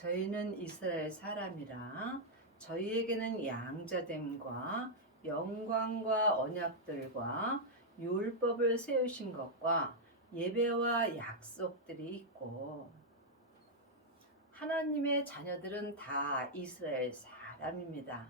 저희는 이스라엘 사람이라 저희에게는 양자됨과 영광과 언약들과 율법을 세우신 것과 예배와 약속들이 있고, 하나님의 자녀들은 다 이스라엘 사람입니다.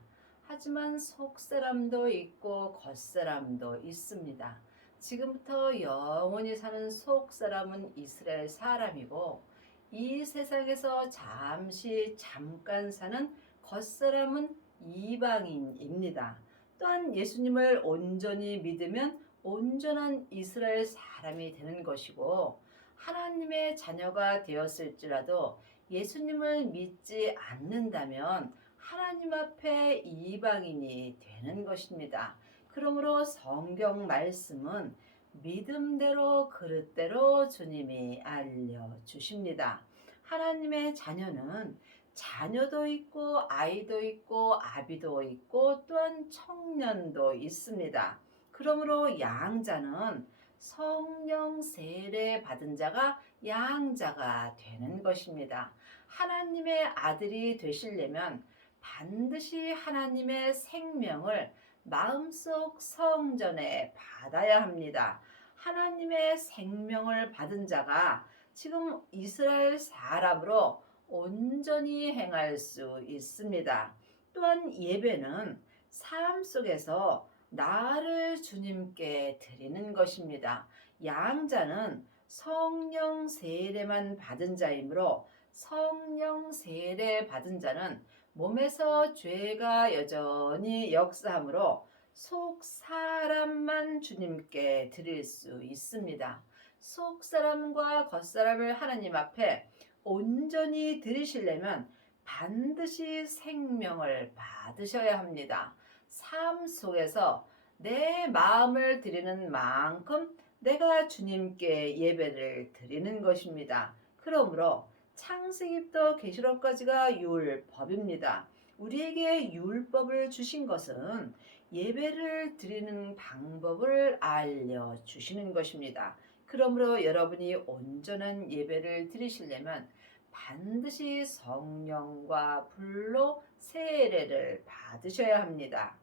하지만 속사람도 있고 겉사람도 있습니다. 지금부터 영원히 사는 속사람은 이스라엘 사람이고, 이 세상에서 잠깐 사는 겉사람은 이방인입니다. 또한 예수님을 온전히 믿으면 온전한 이스라엘 사람이 되는 것이고, 하나님의 자녀가 되었을지라도 예수님을 믿지 않는다면 하나님 앞에 이방인이 되는 것입니다. 그러므로 성경 말씀은 믿음대로 그릇대로 주님이 알려주십니다. 하나님의 자녀는 자녀도 있고 아이도 있고 아비도 있고 또한 청년도 있습니다. 그러므로 양자는 성령 세례 받은 자가 양자가 되는 것입니다. 하나님의 아들이 되시려면 반드시 하나님의 생명을 마음속 성전에 받아야 합니다. 하나님의 생명을 받은 자가 지금 이스라엘 사람으로 온전히 행할 수 있습니다. 또한 예배는 삶 속에서 나를 주님께 드리는 것입니다. 양자는 성령 세례만 받은 자이므로 성령 세례 받은 자는 몸에서 죄가 여전히 역사하므로 속 사람만 주님께 드릴 수 있습니다. 속 사람과 겉 사람을 하나님 앞에 온전히 드리시려면 반드시 생명을 받으셔야 합니다. 삶 속에서 내 마음을 드리는 만큼 내가 주님께 예배를 드리는 것입니다. 그러므로 창세기부터 계시록까지가 율법입니다. 우리에게 율법을 주신 것은 예배를 드리는 방법을 알려주시는 것입니다. 그러므로 여러분이 온전한 예배를 드리시려면 반드시 성령과 불로 세례를 받으셔야 합니다.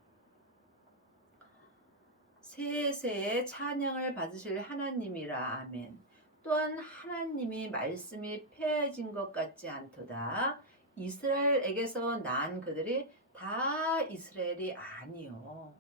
세세의 찬양을 받으실 하나님이라. 아멘. 또한 하나님이 말씀이 폐해진 것 같지 않도다. 이스라엘에게서 난 그들이 다 이스라엘이 아니요.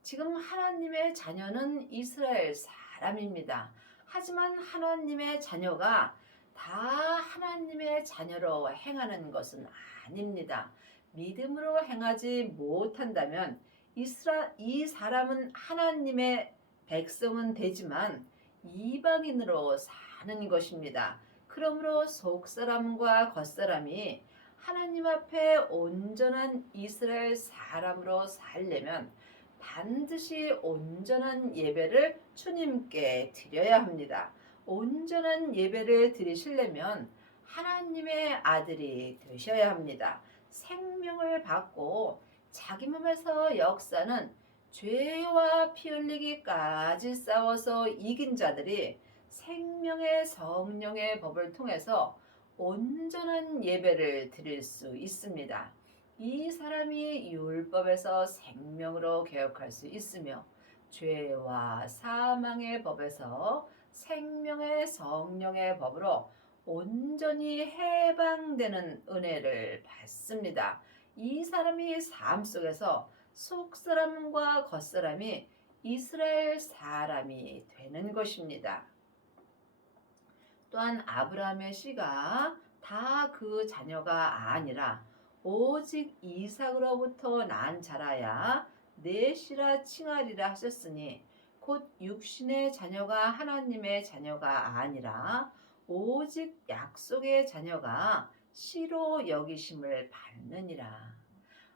지금 하나님의 자녀는 이스라엘 사람입니다. 하지만 하나님의 자녀가 다 하나님의 자녀로 행하는 것은 아닙니다. 믿음으로 행하지 못한다면 이 사람은 하나님의 백성은 되지만 이방인으로 사는 것입니다. 그러므로 속사람과 겉사람이 하나님 앞에 온전한 이스라엘 사람으로 살려면 반드시 온전한 예배를 주님께 드려야 합니다. 온전한 예배를 드리시려면 하나님의 아들이 되셔야 합니다. 생명을 받고 자기 몸에서 역사는 죄와 피 흘리기까지 싸워서 이긴 자들이 생명의 성령의 법을 통해서 온전한 예배를 드릴 수 있습니다. 이 사람이 율법에서 생명으로 개혁할 수 있으며 죄와 사망의 법에서 생명의 성령의 법으로 온전히 해방되는 은혜를 받습니다. 이 사람이 삶 속에서 속사람과 겉사람이 이스라엘 사람이 되는 것입니다. 또한 아브라함의 씨가 다 그 자녀가 아니라 오직 이삭으로부터 난 자라야 내 씨라 칭하리라 하셨으니 곧 육신의 자녀가 하나님의 자녀가 아니라 오직 약속의 자녀가 씨로 여기심을 받느니라.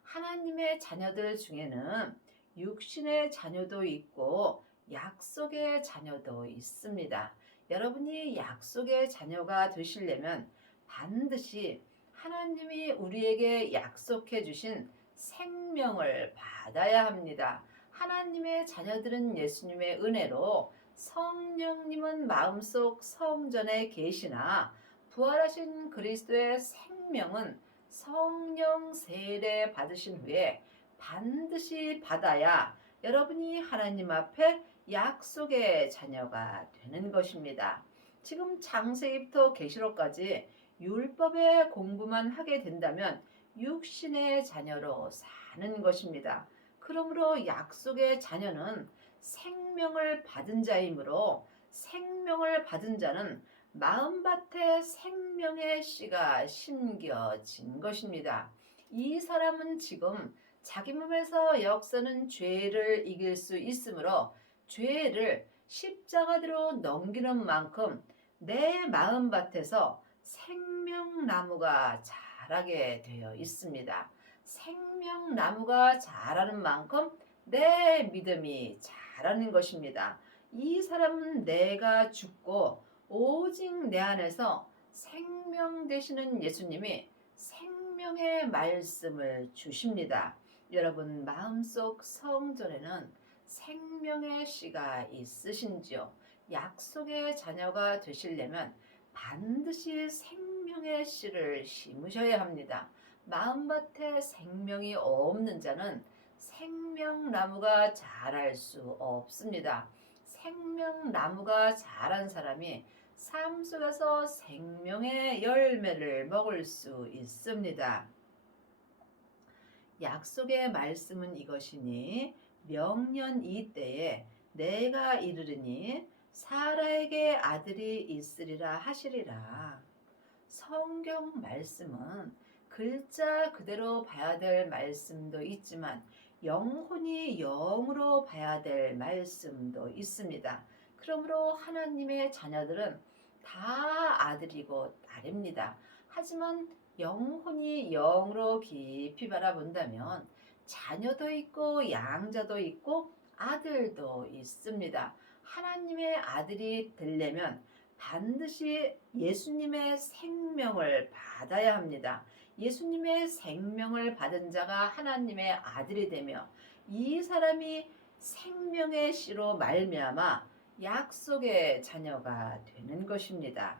하나님의 자녀들 중에는 육신의 자녀도 있고 약속의 자녀도 있습니다. 여러분이 약속의 자녀가 되시려면 반드시 하나님이 우리에게 약속해 주신 생명을 받아야 합니다. 하나님의 자녀들은 예수님의 은혜로 성령님은 마음속 성전에 계시나 부활하신 그리스도의 생명은 성령 세례 받으신 후에 반드시 받아야 여러분이 하나님 앞에 약속의 자녀가 되는 것입니다. 지금 창세기부터 계시록까지 율법의 공부만 하게 된다면 육신의 자녀로 사는 것입니다. 그러므로 약속의 자녀는 생명을 받은 자이므로 생명을 받은 자는 마음밭에 생명의 씨가 심겨진 것입니다. 이 사람은 지금 자기 몸에서 역사는 죄를 이길 수 있으므로 죄를 십자가대로 넘기는 만큼 내 마음밭에서 생명나무가 자라게 되어 있습니다. 생명나무가 자라는 만큼 내 믿음이 자라는 것입니다. 이 사람은 내가 죽고 오직 내 안에서 생명 되시는 예수님이 생명의 말씀을 주십니다. 여러분 마음속 성전에는 생명의 씨가 있으신지요? 약속의 자녀가 되시려면 반드시 생명의 씨를 심으셔야 합니다. 마음밭에 생명이 없는 자는 생명나무가 자랄 수 없습니다. 생명나무가 자란 사람이 삶 속에서 생명의 열매를 먹을 수 있습니다. 약속의 말씀은 이것이니 명년 이때에 내가 이르르니 사라에게 아들이 있으리라 하시리라. 성경 말씀은 글자 그대로 봐야 될 말씀도 있지만 영혼이 영으로 봐야 될 말씀도 있습니다. 그러므로 하나님의 자녀들은 다 아들이고 딸입니다. 하지만 영혼이 영으로 깊이 바라본다면 자녀도 있고 양자도 있고 아들도 있습니다. 하나님의 아들이 되려면 반드시 예수님의 생명을 받아야 합니다. 예수님의 생명을 받은 자가 하나님의 아들이 되며 이 사람이 생명의 씨로 말미암아 약속의 자녀가 되는 것입니다.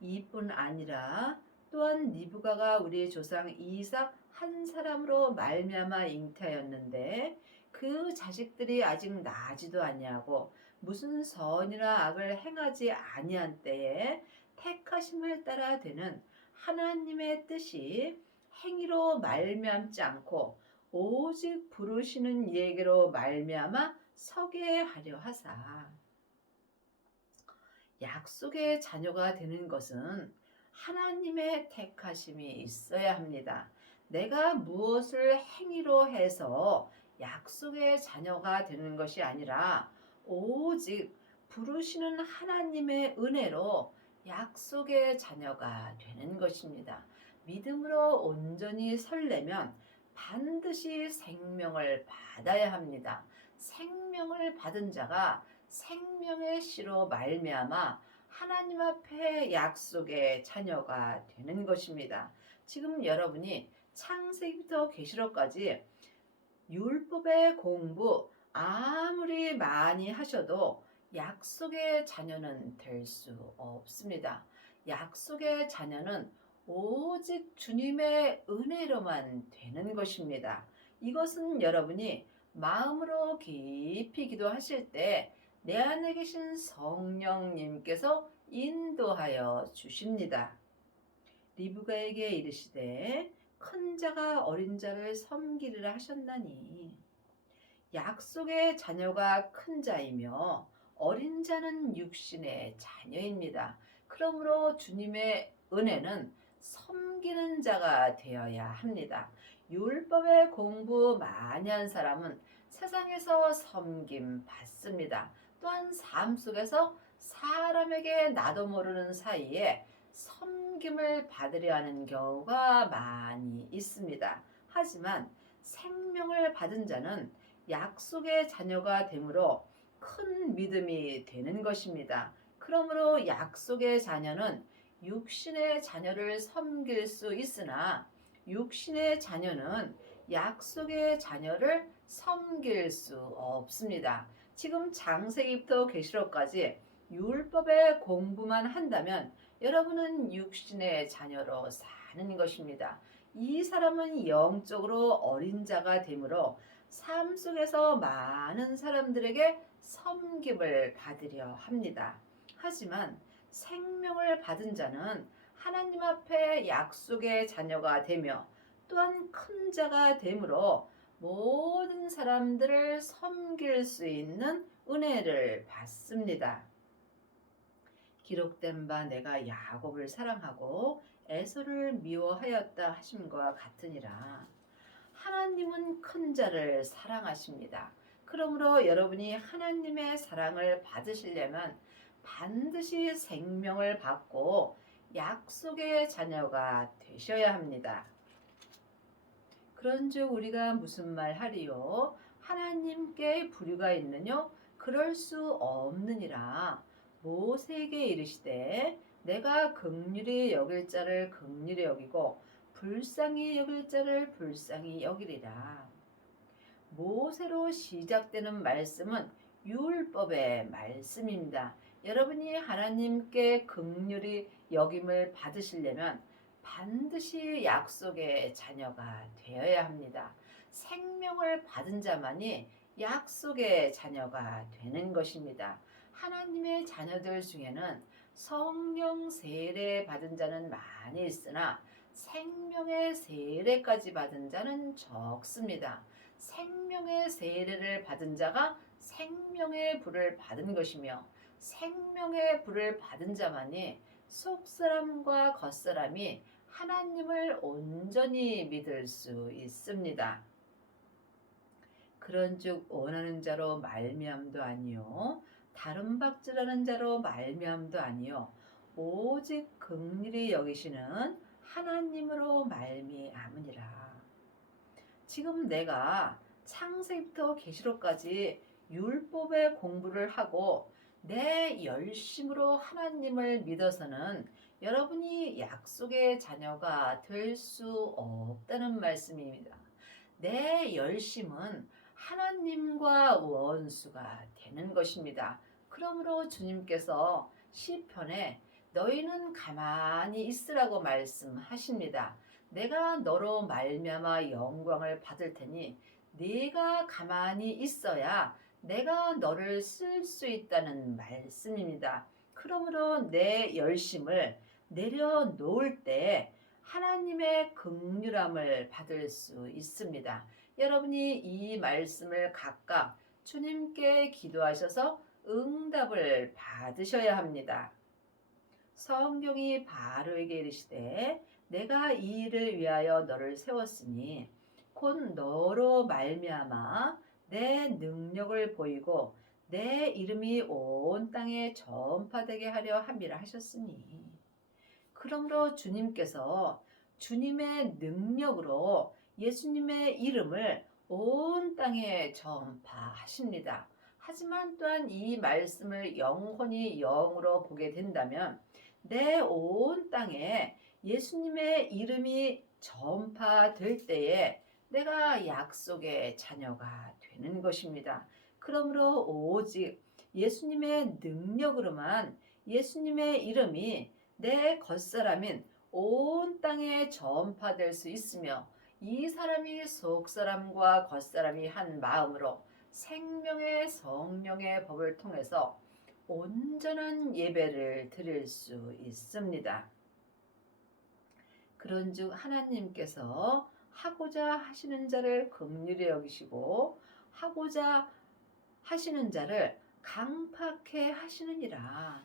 이뿐 아니라 또한 리브가가 우리 조상 이삭 한 사람으로 말미암아 잉태하였는데 그 자식들이 아직 나지도 아니하고 무슨 선이나 악을 행하지 아니한 때에 택하심을 따라 되는 하나님의 뜻이 행위로 말미암지 않고 오직 부르시는 이에게로 말미암아 서게 하려 하사. 약속의 자녀가 되는 것은 하나님의 택하심이 있어야 합니다. 내가 무엇을 행위로 해서 약속의 자녀가 되는 것이 아니라 오직 부르시는 하나님의 은혜로 약속의 자녀가 되는 것입니다. 믿음으로 온전히 설려면 반드시 생명을 받아야 합니다. 생명을 받은 자가 생명의 씨로 말미암아 하나님 앞에 약속의 자녀가 되는 것입니다. 지금 여러분이 창세기부터 계시록까지 율법의 공부 아무리 많이 하셔도 약속의 자녀는 될 수 없습니다. 약속의 자녀는 오직 주님의 은혜로만 되는 것입니다. 이것은 여러분이 마음으로 깊이 기도하실 때 내 안에 계신 성령님께서 인도하여 주십니다. 리브가에게 이르시되 큰 자가 어린 자를 섬기리라 하셨나니 약속의 자녀가 큰 자이며 어린 자는 육신의 자녀입니다. 그러므로 주님의 은혜는 섬기는 자가 되어야 합니다. 율법의 공부 많이 한 사람은 세상에서 섬김 받습니다. 또한 삶 속에서 사람에게 나도 모르는 사이에 섬김을 받으려 하는 경우가 많이 있습니다. 하지만 생명을 받은 자는 약속의 자녀가 되므로 큰 믿음이 되는 것입니다. 그러므로 약속의 자녀는 육신의 자녀를 섬길 수 있으나 육신의 자녀는 약속의 자녀를 섬길 수 없습니다. 지금 창세기부터 계시록까지 율법의 공부만 한다면 여러분은 육신의 자녀로 사는 것입니다. 이 사람은 영적으로 어린 자가 되므로 삶 속에서 많은 사람들에게 섬김을 받으려 합니다. 하지만 생명을 받은 자는 하나님 앞에 약속의 자녀가 되며 또한 큰 자가 되므로 모든 사람들을 섬길 수 있는 은혜를 받습니다. 기록된 바 내가 야곱을 사랑하고 에서를 미워하였다 하심과 같으니라. 하나님은 큰 자를 사랑하십니다. 그러므로 여러분이 하나님의 사랑을 받으시려면 반드시 생명을 받고 약속의 자녀가 되셔야 합니다. 그런즉 우리가 무슨 말 하리요? 하나님께 불의가 있느뇨? 그럴 수 없느니라. 모세에게 이르시되 내가 긍휼히 여길 자를 긍휼히 여기고 불쌍히 여길 자를 불쌍히 여기리라. 모세로 시작되는 말씀은 율법의 말씀입니다. 여러분이 하나님께 긍휼히 여김을 받으시려면 반드시 약속의 자녀가 되어야 합니다. 생명을 받은 자만이 약속의 자녀가 되는 것입니다. 하나님의 자녀들 중에는 성령 세례 받은 자는 많이 있으나 생명의 세례까지 받은 자는 적습니다. 생명의 세례를 받은 자가 생명의 불을 받은 것이며 생명의 불을 받은 자만이 속사람과 겉사람이 하나님을 온전히 믿을 수 있습니다. 그런즉 원하는 자로 말미암도 아니요 다른 박질하는 자로 말미암도 아니요 오직 긍휼히 여기시는 하나님으로 말미암으니라. 지금 내가 창세기부터 계시록까지 율법의 공부를 하고 내 열심으로 하나님을 믿어서는 여러분이 약속의 자녀가 될 수 없다는 말씀입니다. 내 열심은 하나님과 원수가 되는 것입니다. 그러므로 주님께서 시편에 너희는 가만히 있으라고 말씀하십니다. 내가 너로 말미암아 영광을 받을 테니 네가 가만히 있어야 내가 너를 쓸 수 있다는 말씀입니다. 그러므로 내 열심을 내려놓을 때 하나님의 긍휼함을 받을 수 있습니다. 여러분이 이 말씀을 각각 주님께 기도하셔서 응답을 받으셔야 합니다. 성경이 바로에게 이르시되 내가 이 일을 위하여 너를 세웠으니 곧 너로 말미암아 내 능력을 보이고 내 이름이 온 땅에 전파되게 하려 함이라 하셨으니 그러므로 주님께서 주님의 능력으로 예수님의 이름을 온 땅에 전파하십니다. 하지만 또한 이 말씀을 영혼이 영으로 보게 된다면 내 온 땅에 예수님의 이름이 전파될 때에 내가 약속의 자녀가 되는 것입니다. 그러므로 오직 예수님의 능력으로만 예수님의 이름이 내 겉사람인 온 땅에 전파될 수 있으며 이 사람이 속사람과 겉사람이 한 마음으로 생명의 성령의 법을 통해서 온전한 예배를 드릴 수 있습니다. 그런즉 하나님께서 하고자 하시는 자를 긍휼히 여기시고 하고자 하시는 자를 강팍해 하시느니라.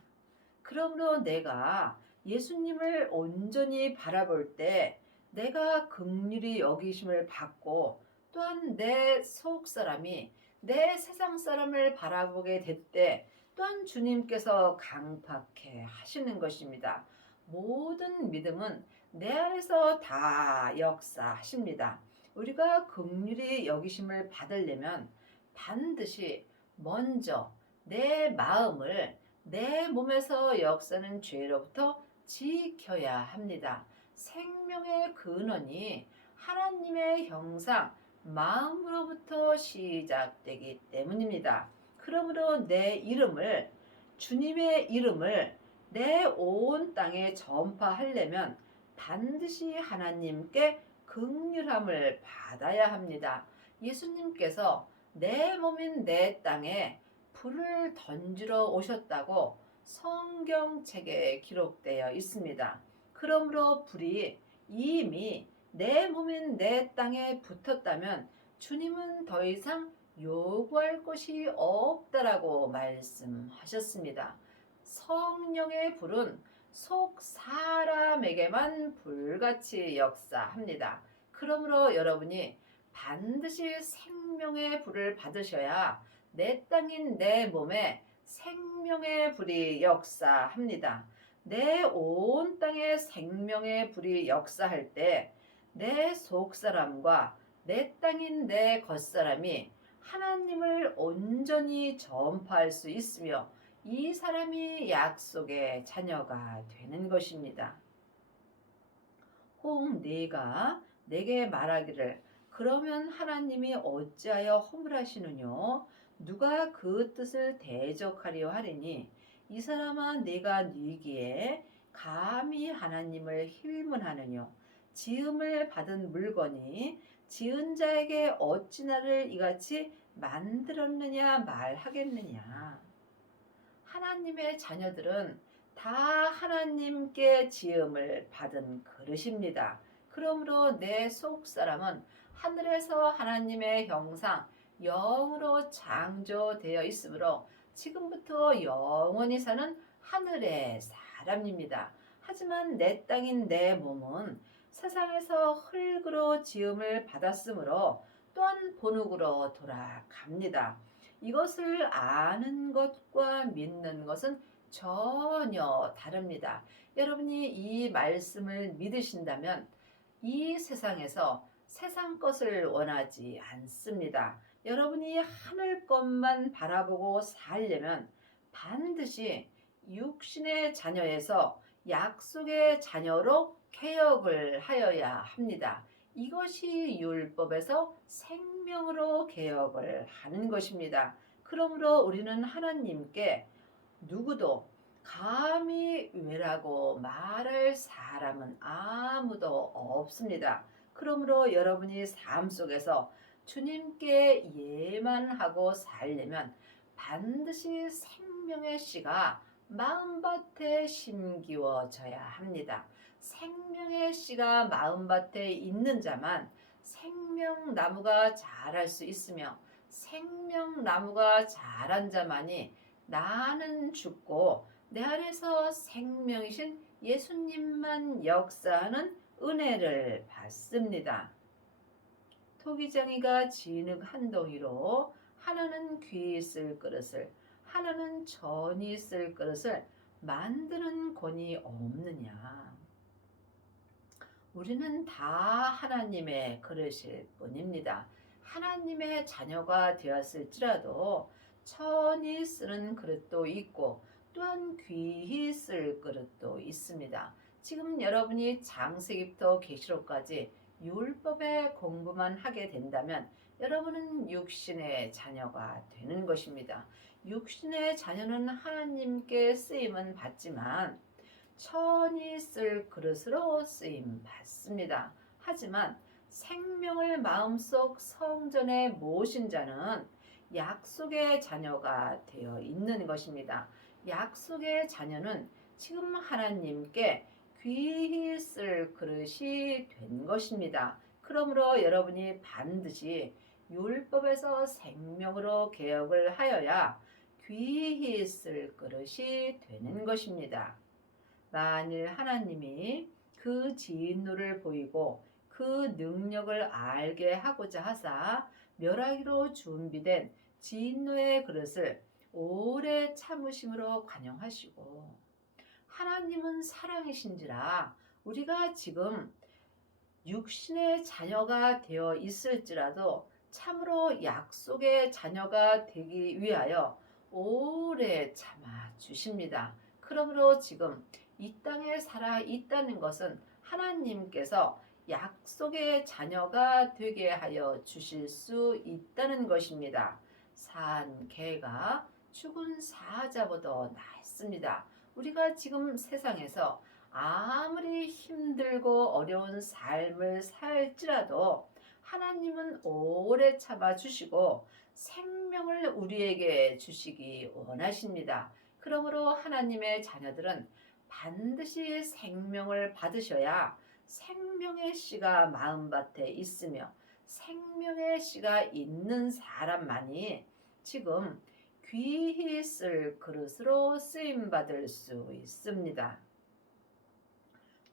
그러므로 내가 예수님을 온전히 바라볼 때 내가 긍휼히 여기심을 받고 또한 내 속사람이 내 세상 사람을 바라보게 될 때 또한 주님께서 강팍해 하시는 것입니다. 모든 믿음은 내 안에서 다 역사하십니다. 우리가 긍휼히 여기심을 받으려면 반드시 먼저 내 마음을 내 몸에서 역사는 죄로부터 지켜야 합니다. 생명의 근원이 하나님의 형상, 마음으로부터 시작되기 때문입니다. 그러므로 내 이름을, 주님의 이름을 내 온 땅에 전파하려면 반드시 하나님께 긍휼함을 받아야 합니다. 예수님께서 내 몸인 내 땅에 불을 던지러 오셨다고 성경책에 기록되어 있습니다. 그러므로 불이 이미 내 몸인 내 땅에 붙었다면 주님은 더 이상 요구할 것이 없다라고 말씀하셨습니다. 성령의 불은 속 사람에게만 불같이 역사합니다. 그러므로 여러분이 반드시 생명의 불을 받으셔야 내 땅인 내 몸에 생명의 불이 역사합니다. 내 온 땅에 생명의 불이 역사할 때 내 속사람과 내 땅인 내 겉사람이 하나님을 온전히 전파할 수 있으며 이 사람이 약속의 자녀가 되는 것입니다. 혹 네가 내게 말하기를 그러면 하나님이 어찌하여 허물하시느뇨? 누가 그 뜻을 대적하려 하리니 이 사람아 네가 뉘기에 감히 하나님을 힐문하느뇨? 지음을 받은 물건이 지은 자에게 어찌 나를 이같이 만들었느냐 말하겠느냐? 하나님의 자녀들은 다 하나님께 지음을 받은 그릇입니다. 그러므로 내 속사람은 하늘에서 하나님의 형상 영으로 창조되어 있으므로 지금부터 영원히 사는 하늘의 사람입니다. 하지만 내 땅인 내 몸은 세상에서 흙으로 지음을 받았으므로 또한 본흙으로 돌아갑니다. 이것을 아는 것과 믿는 것은 전혀 다릅니다. 여러분이 이 말씀을 믿으신다면 이 세상에서 세상 것을 원하지 않습니다. 여러분이 하늘 것만 바라보고 살려면 반드시 육신의 자녀에서 약속의 자녀로 개혁을 하여야 합니다. 이것이 율법에서 생명으로 개혁을 하는 것입니다. 그러므로 우리는 하나님께 누구도 감히 외라고 말할 사람은 아무도 없습니다. 그러므로 여러분이 삶 속에서 주님께 예만하고 살려면 반드시 생명의 씨가 마음밭에 심기워져야 합니다. 생명의 씨가 마음밭에 있는 자만 생명나무가 자랄 수 있으며 생명나무가 자란 자만이 나는 죽고 내 안에서 생명이신 예수님만 역사하는 은혜를 받습니다. 토기장이가 진흙 한 덩이로 하나는 귀 쓸 그릇을 하나는 전이 쓸 그릇을 만드는 권이 없느냐. 우리는 다 하나님의 그릇일 뿐입니다. 하나님의 자녀가 되었을지라도 천이 쓰는 그릇도 있고 또한 귀히 쓸 그릇도 있습니다. 지금 여러분이 창세기부터 계시록까지 율법의 공부만 하게 된다면 여러분은 육신의 자녀가 되는 것입니다. 육신의 자녀는 하나님께 쓰임은 받지만 천이 쓸 그릇으로 쓰임 받습니다. 하지만 생명을 마음속 성전에 모신 자는 약속의 자녀가 되어 있는 것입니다. 약속의 자녀는 지금 하나님께 귀히 쓸 그릇이 된 것입니다. 그러므로 여러분이 반드시 율법에서 생명으로 개혁을 하여야 귀히 쓸 그릇이 되는 것입니다. 만일 하나님이 그 진노를 보이고 그 능력을 알게 하고자 하사 멸하기로 준비된 진노의 그릇을 오래 참으심으로 관용하시고 하나님은 사랑이신지라 우리가 지금 육신의 자녀가 되어 있을지라도 참으로 약속의 자녀가 되기 위하여 오래 참아 주십니다. 그러므로 지금 이 땅에 살아 있다는 것은 하나님께서 약속의 자녀가 되게 하여 주실 수 있다는 것입니다. 산 개가 죽은 사자보다 낫습니다. 우리가 지금 세상에서 아무리 힘들고 어려운 삶을 살지라도 하나님은 오래 참아주시고 생명을 우리에게 주시기 원하십니다. 그러므로 하나님의 자녀들은 반드시 생명을 받으셔야 생명의 씨가 마음밭에 있으며 생명의 씨가 있는 사람만이 지금 귀히 쓸 그릇으로 쓰임받을 수 있습니다.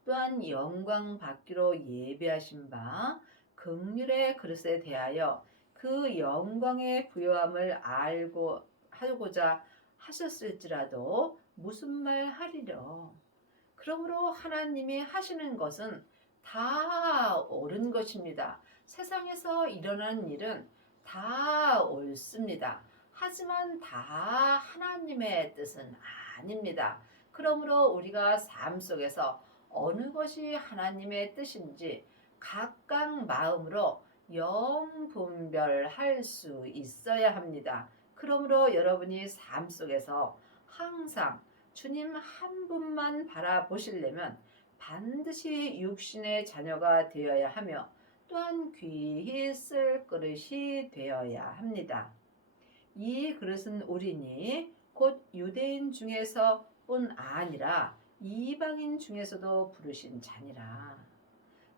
또한 영광 받기로 예비하신 바 긍휼의 그릇에 대하여 그 영광의 부요함을 알고 하고자 하셨을지라도 무슨 말 하리려. 그러므로 하나님이 하시는 것은 다 옳은 것입니다. 세상에서 일어나는 일은 다 옳습니다. 하지만 다 하나님의 뜻은 아닙니다. 그러므로 우리가 삶 속에서 어느 것이 하나님의 뜻인지 각각 마음으로 영분별할 수 있어야 합니다. 그러므로 여러분이 삶 속에서 항상 주님 한 분만 바라보시려면 반드시 육신의 자녀가 되어야 하며 또한 귀히 쓸 그릇이 되어야 합니다. 이 그릇은 우리니 곧 유대인 중에서뿐 아니라 이방인 중에서도 부르신 자니라.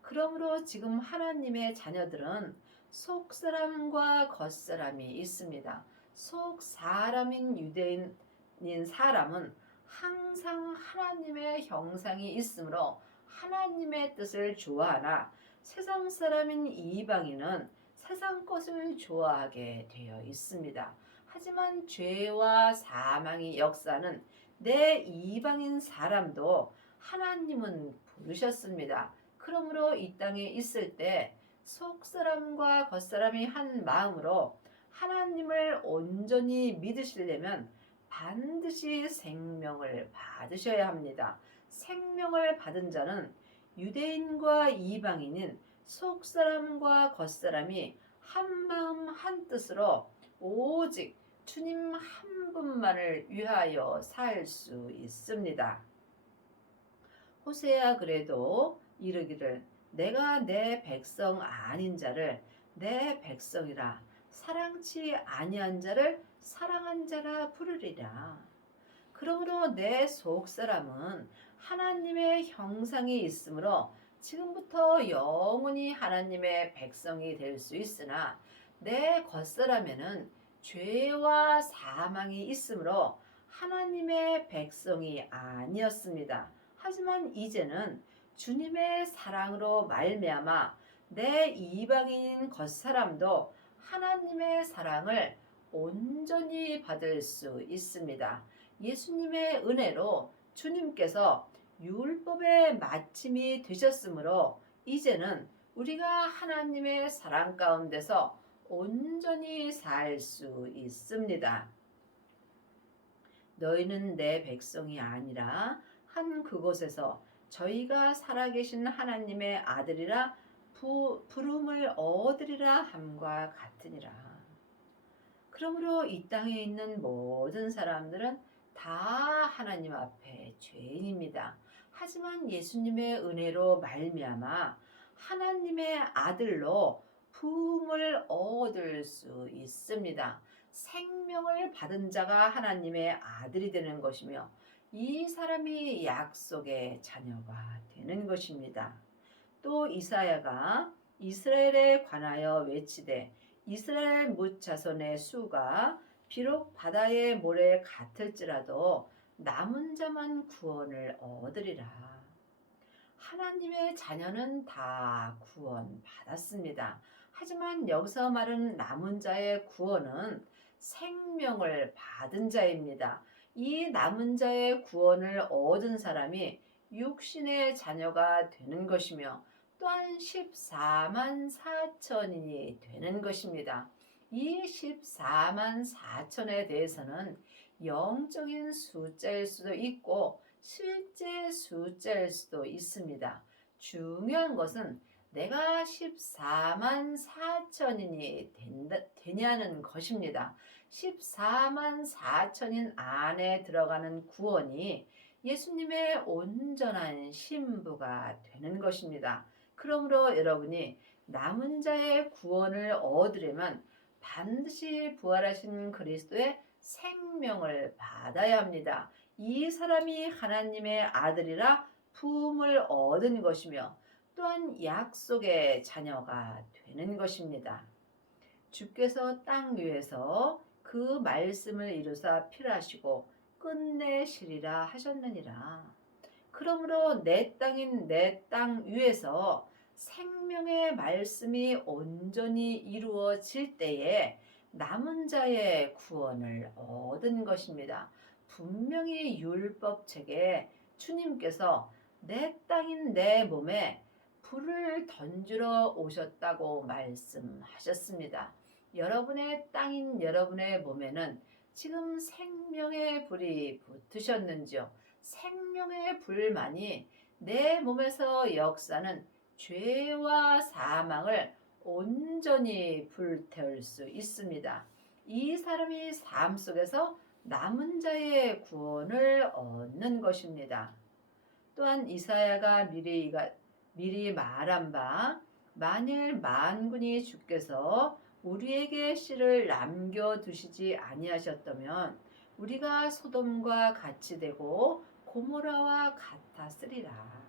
그러므로 지금 하나님의 자녀들은 속사람과 겉사람이 있습니다. 속사람인 유대인인 사람은 항상 하나님의 형상이 있으므로 하나님의 뜻을 좋아하나 세상 사람인 이방인은 세상 것을 좋아하게 되어 있습니다. 하지만 죄와 사망의 역사는 내 이방인 사람도 하나님은 부르셨습니다. 그러므로 이 땅에 있을 때 속사람과 겉사람이 한 마음으로 하나님을 온전히 믿으시려면 반드시 생명을 받으셔야 합니다. 생명을 받은 자는 유대인과 이방인인 속사람과 겉사람이 한 마음 한 뜻으로 오직 주님 한 분만을 위하여 살 수 있습니다. 호세아 그래도 이르기를 내가 내 백성 아닌 자를 내 백성이라 사랑치 아니한 자를 사랑한 자라 부르리라. 그러므로 내 속사람은 하나님의 형상이 있으므로 지금부터 영원히 하나님의 백성이 될 수 있으나 내 겉사람에는 죄와 사망이 있으므로 하나님의 백성이 아니었습니다. 하지만 이제는 주님의 사랑으로 말미암아 내 이방인 겉사람도 하나님의 사랑을 온전히 받을 수 있습니다. 예수님의 은혜로 주님께서 율법의 마침이 되셨으므로 이제는 우리가 하나님의 사랑 가운데서 온전히 살 수 있습니다. 너희는 내 백성이 아니라 한 그곳에서 저희가 살아계신 하나님의 아들이라 부름을 얻으리라 함과 같으니라. 그러므로 이 땅에 있는 모든 사람들은 다 하나님 앞에 죄인입니다. 하지만 예수님의 은혜로 말미암아 하나님의 아들로 부름을 얻을 수 있습니다. 생명을 받은 자가 하나님의 아들이 되는 것이며 이 사람이 약속의 자녀가 되는 것입니다. 또 이사야가 이스라엘에 관하여 외치되 이스라엘 뭇 자손의 수가 비록 바다의 모래 같을지라도 남은 자만 구원을 얻으리라. 하나님의 자녀는 다 구원 받았습니다. 하지만 여기서 말하는 남은 자의 구원은 생명을 받은 자입니다. 이 남은 자의 구원을 얻은 사람이 육신의 자녀가 되는 것이며 또한 14만 4천인이 되는 것입니다. 이 14만 4천에 대해서는 영적인 숫자일 수도 있고 실제 숫자일 수도 있습니다. 중요한 것은 내가 14만 4천인이 되냐는 것입니다. 14만 4천인 안에 들어가는 구원이 예수님의 온전한 신부가 되는 것입니다. 그러므로 여러분이 남은 자의 구원을 얻으려면 반드시 부활하신 그리스도의 생명을 받아야 합니다. 이 사람이 하나님의 아들이라 부음을 얻은 것이며 또한 약속의 자녀가 되는 것입니다. 주께서 땅 위에서 그 말씀을 이루사 필하시고 끝내시리라 하셨느니라. 그러므로 내 땅인 내 땅 위에서 생명의 말씀이 온전히 이루어질 때에 남은 자의 구원을 얻은 것입니다. 분명히 율법책에 주님께서 내 땅인 내 몸에 불을 던지러 오셨다고 말씀하셨습니다. 여러분의 땅인 여러분의 몸에는 지금 생명의 불이 붙으셨는지요? 생명의 불만이 내 몸에서 역사는 죄와 사망을 온전히 불태울 수 있습니다. 이 사람이 삶 속에서 남은 자의 구원을 얻는 것입니다. 또한 이사야가 미리 말한 바 만일 만군이 주께서 우리에게 씨를 남겨두시지 아니하셨다면 우리가 소돔과 같이 되고 고모라와 같았으리라.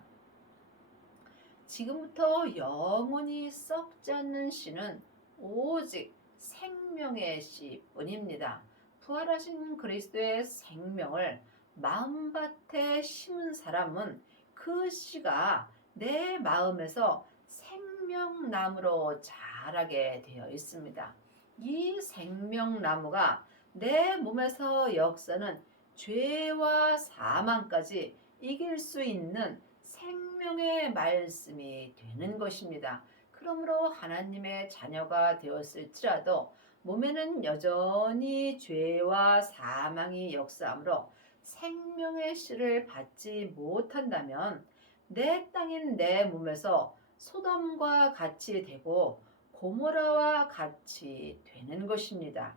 지금부터 영원히 썩지 않는 씨는 오직 생명의 씨뿐입니다. 부활하신 그리스도의 생명을 마음밭에 심은 사람은 그 씨가 내 마음에서 생명나무로 자라게 되어 있습니다. 이 생명나무가 내 몸에서 역사는 죄와 사망까지 이길 수 있는 생명의 말씀이 되는 것입니다. 그러므로 하나님의 자녀가 되었을지라도 몸에는 여전히 죄와 사망이 역사하므로 생명의 씨를 받지 못한다면 내 땅인 내 몸에서 소돔과 같이 되고 고모라와 같이 되는 것입니다.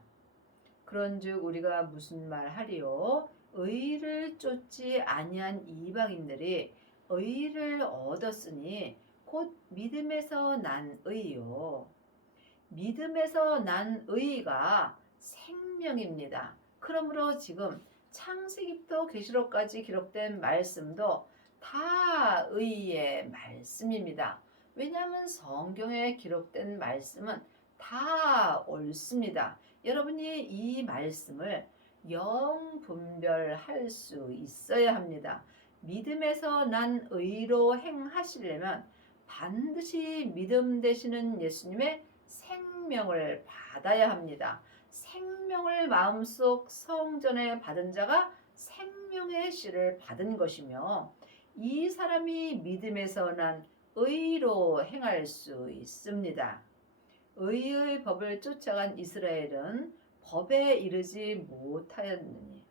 그런즉 우리가 무슨 말하리요? 의를 쫓지 아니한 이방인들이 의를 얻었으니 곧 믿음에서 난 의요. 믿음에서 난 의가 생명입니다. 그러므로 지금 창세기부터 계시록까지 기록된 말씀도 다 의의 말씀입니다. 왜냐하면 성경에 기록된 말씀은 다 옳습니다. 여러분이 이 말씀을 영분별할 수 있어야 합니다. 믿음에서 난 의로 행하시려면 반드시 믿음 되시는 예수님의 생명을 받아야 합니다. 생명을 마음속 성전에 받은 자가 생명의 씨를 받은 것이며 이 사람이 믿음에서 난 의로 행할 수 있습니다. 의의 법을 쫓아간 이스라엘은 법에 이르지 못하였느니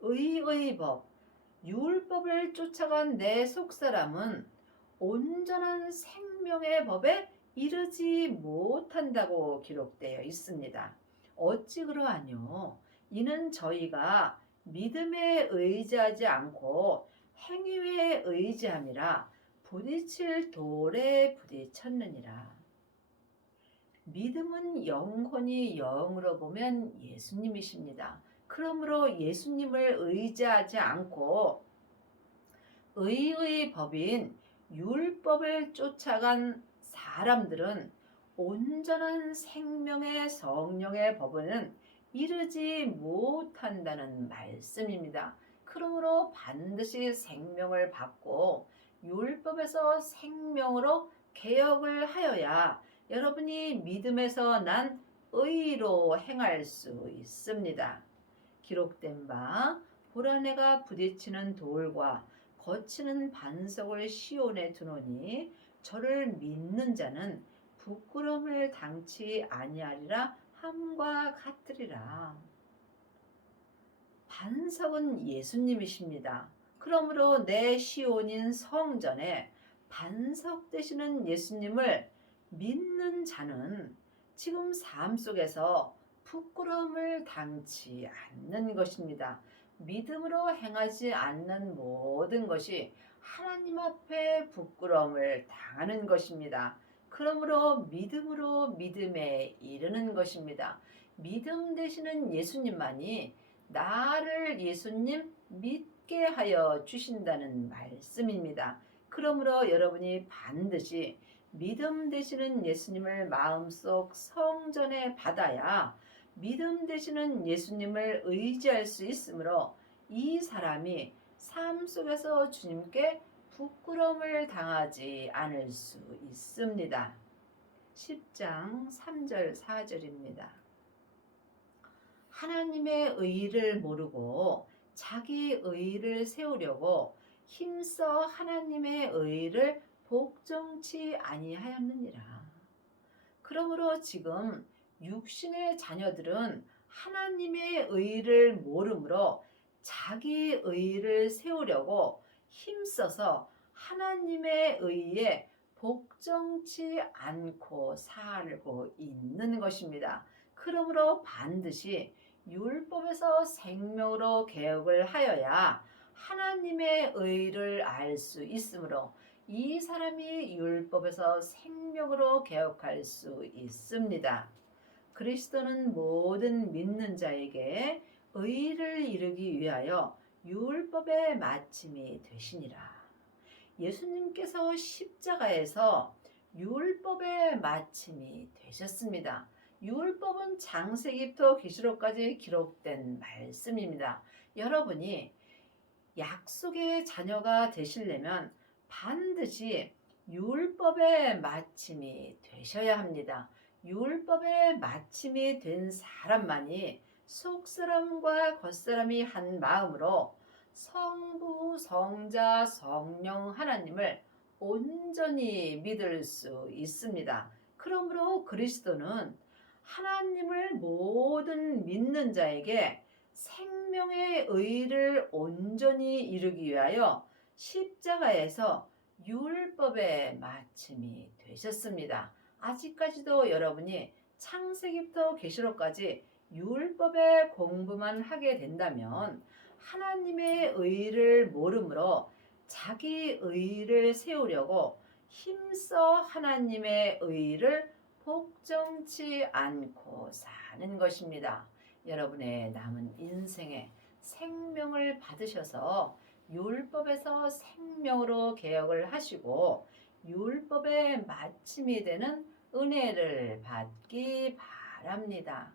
의의 법, 율법을 쫓아간 내 속사람은 온전한 생명의 법에 이르지 못한다고 기록되어 있습니다. 어찌 그러하뇨? 이는 저희가 믿음에 의지하지 않고 행위에 의지함이라 부딪힐 돌에 부딪혔느니라. 믿음은 영혼이 영으로 보면 예수님이십니다. 그러므로 예수님을 의지하지 않고 의의 법인 율법을 쫓아간 사람들은 온전한 생명의 성령의 법은 이르지 못한다는 말씀입니다. 그러므로 반드시 생명을 받고 율법에서 생명으로 개혁을 하여야 여러분이 믿음에서 난 의로 행할 수 있습니다. 기록된 바 보라 내가 부딪히는 돌과 거치는 반석을 시온에 두노니 저를 믿는 자는 부끄러움을 당치 아니하리라 함과 같으리라. 반석은 예수님이십니다. 그러므로 내 시온인 성전에 반석 되시는 예수님을 믿는 자는 지금 삶 속에서 부끄러움을 당치 않는 것입니다. 믿음으로 행하지 않는 모든 것이 하나님 앞에 부끄러움을 당하는 것입니다. 그러므로 믿음으로 믿음에 이르는 것입니다. 믿음 되시는 예수님만이 나를 예수님 믿게 하여 주신다는 말씀입니다. 그러므로 여러분이 반드시 믿음 되시는 예수님을 마음속 성전에 받아야 믿음 되시는 예수님을 의지할 수 있으므로 이 사람이 삶 속에서 주님께 부끄러움을 당하지 않을 수 있습니다. 10장 3절 4절입니다. 하나님의 의를 모르고 자기 의를 세우려고 힘써 하나님의 의를 복종치 아니하였느니라. 그러므로 지금 육신의 자녀들은 하나님의 의를 모르므로 자기 의를 세우려고 힘써서 하나님의 의에 복종치 않고 살고 있는 것입니다. 그러므로 반드시 율법에서 생명으로 개혁을 하여야 하나님의 의를 알 수 있으므로 이 사람이 율법에서 생명으로 개혁할 수 있습니다. 그리스도는 모든 믿는 자에게 의를 이루기 위하여 율법의 마침이 되시니라. 예수님께서 십자가에서 율법의 마침이 되셨습니다. 율법은 창세기부터 계시록까지 기록된 말씀입니다. 여러분이 약속의 자녀가 되시려면 반드시 율법의 마침이 되셔야 합니다. 율법의 마침이 된 사람만이 속사람과 겉사람이 한 마음으로 성부, 성자, 성령 하나님을 온전히 믿을 수 있습니다. 그러므로 그리스도는 하나님을 모든 믿는 자에게 생명의 의를 온전히 이루기 위하여 십자가에서 율법의 마침이 되셨습니다. 아직까지도 여러분이 창세기부터 계시록까지 율법의 공부만 하게 된다면 하나님의 의를 모르므로 자기 의를 세우려고 힘써 하나님의 의를 복종치 않고 사는 것입니다. 여러분의 남은 인생에 생명을 받으셔서 율법에서 생명으로 개혁을 하시고 율법의 마침이 되는 은혜를 받기 바랍니다.